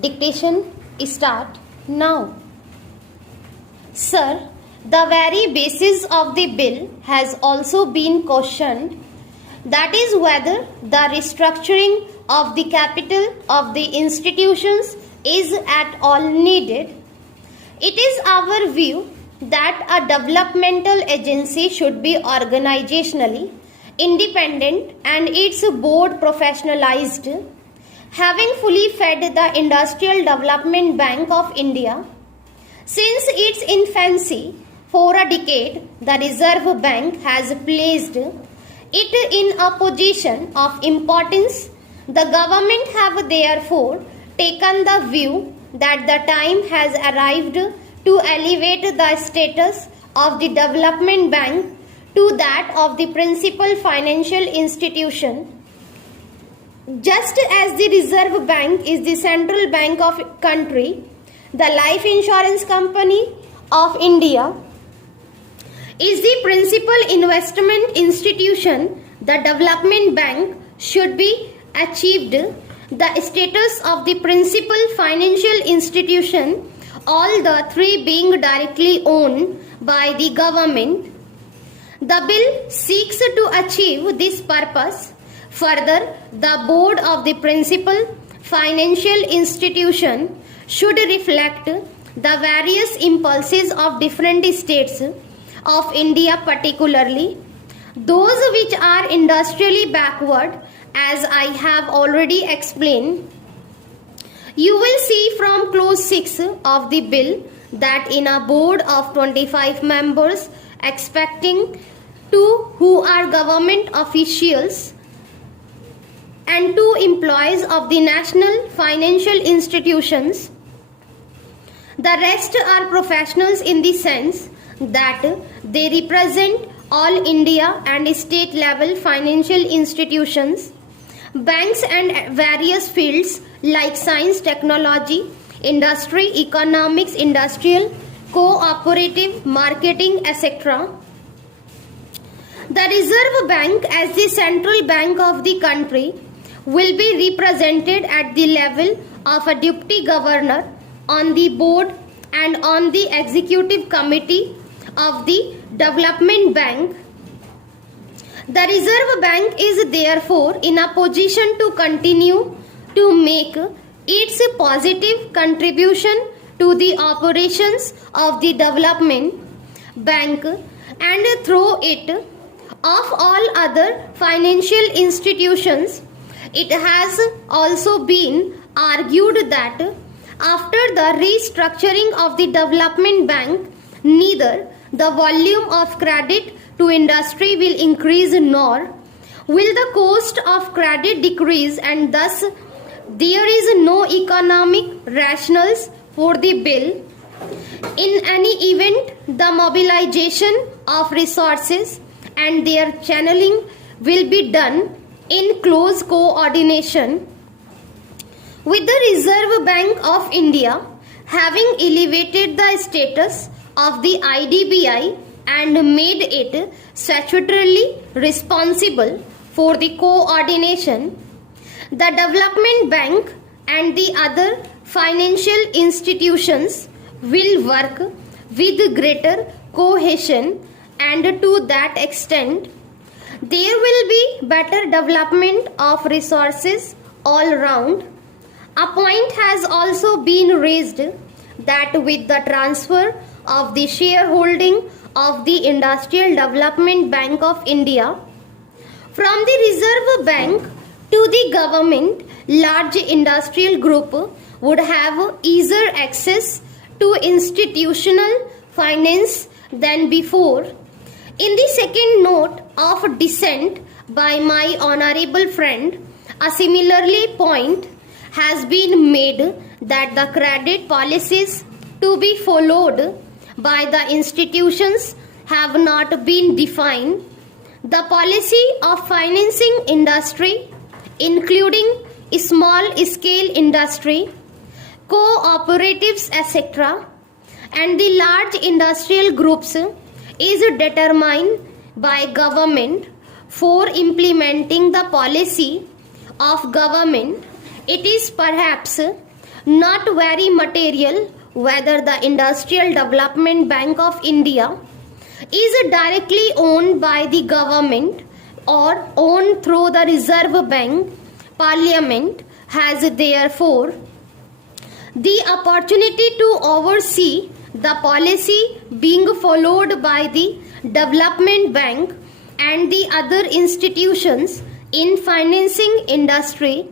Dictation start now. Sir, the very basis of the bill has also been questioned. That is whether the restructuring of the capital of the institutions is at all needed. It is our view that a developmental agency should be organizationally independent and its board professionalized. Having fully fed the Industrial Development Bank of India, since its infancy, for a decade, the Reserve Bank has placed it in a position of importance. The government have therefore taken the view that the time has arrived to elevate the status of the development bank to that of the principal financial institution. Just as the Reserve Bank is the central bank of country, the Life Insurance Company of India is the principal investment institution. The development bank should be achieved the status of the principal financial institution, all the three being directly owned by the government. The bill seeks to achieve this purpose. Further, the board of the principal financial institution should reflect the various impulses of different states of India, particularly those which are industrially backward, as I have already explained. You will see from clause 6 of the bill that in a board of 25 members, expecting 2 who are government officials and 2 employees of the national financial institutions. The rest are professionals in the sense that they represent all India and state level financial institutions, banks and various fields like science, technology, industry, economics, industrial, cooperative, marketing, etc. The Reserve Bank as the central bank of the country will be represented at the level of a deputy governor on the board and on the executive committee of the development bank. The Reserve Bank is therefore in a position to continue to make its positive contribution to the operations of the development bank and through it of all other financial institutions. It has also been argued that after the restructuring of the development bank, neither the volume of credit to industry will increase nor will the cost of credit decrease, and thus there is no economic rationales for the bill. In any event, the mobilization of resources and their channeling will be done in close coordination with the Reserve Bank of India, having elevated the status of the IDBI and made it statutorily responsible for the coordination. The development bank and the other financial institutions will work with greater cohesion, and to that extent there will be better development of resources all round. A point has also been raised that with the transfer of the shareholding of the Industrial Development Bank of India from the Reserve Bank to the government, large industrial group would have easier access to institutional finance than before. In the second note of dissent by my honorable friend, a similarly point has been made that the credit policies to be followed by the institutions have not been defined. The policy of financing industry, including small scale industry, cooperatives, etc., and the large industrial groups is determined by government. For implementing the policy of government, it is perhaps not very material whether the Industrial Development Bank of India is directly owned by the government or owned through the Reserve Bank. Parliament has therefore the opportunity to oversee the policy being followed by the Development Bank and the other institutions in financing industry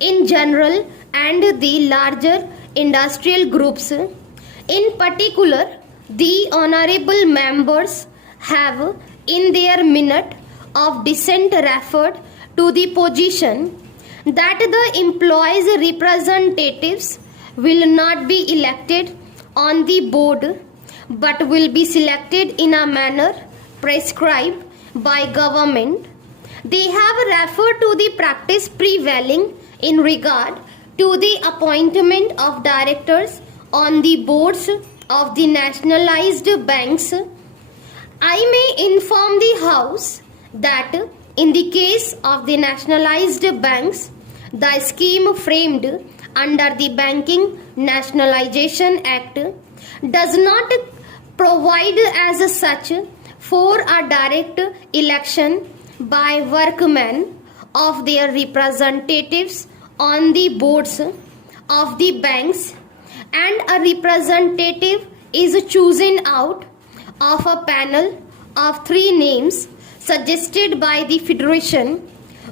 in general and the larger industrial groups. In particular, the honorable members have in their minute of dissent referred to the position that the employees' representatives will not be elected on the board but will be selected in a manner prescribed by government. They have referred to the practice prevailing in regard to the appointment of directors on the boards of the nationalized banks. I may inform the House that in the case of the nationalized banks, the scheme framed under the Banking Nationalization Act does not provide as such for a direct election by workmen of their representatives on the boards of the banks, and a representative is chosen out of a panel of 3 names suggested by the Federation,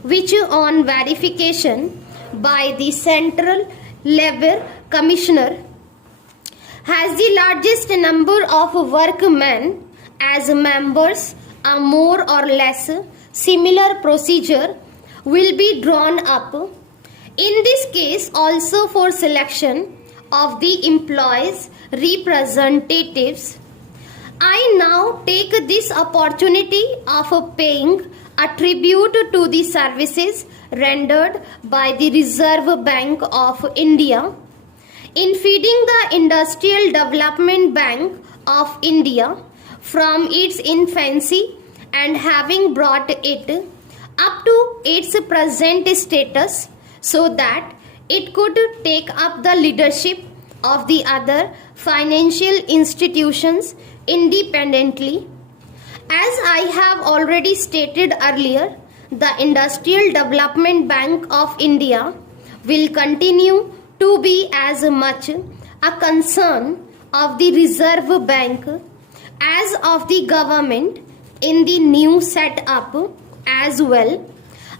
which on verification by the Central Labour Commissioner has the largest number of workmen as members. A more or less similar procedure will be drawn up in this case also for selection of the employees' representatives. I now take this opportunity of paying a tribute to the services rendered by the Reserve Bank of India in feeding the Industrial Development Bank of India from its infancy and having brought it up to its present status so that it could take up the leadership of the other financial institutions independently. As I have already stated earlier, the Industrial Development Bank of India will continue to be as much a concern of the Reserve Bank as of the government in the new set-up as well.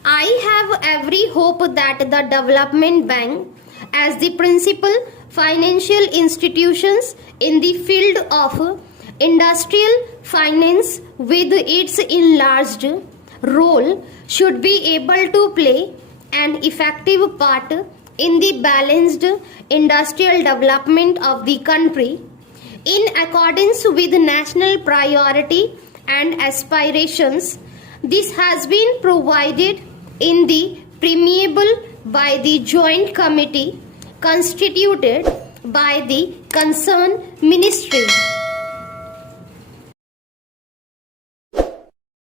I have every hope that the Development Bank, as the principal financial institutions in the field of industrial finance with its enlarged role, should be able to play an effective part in the balanced industrial development of the country in accordance with national priority and aspirations. This has been provided in the preamble by the joint committee constituted by the concerned ministry.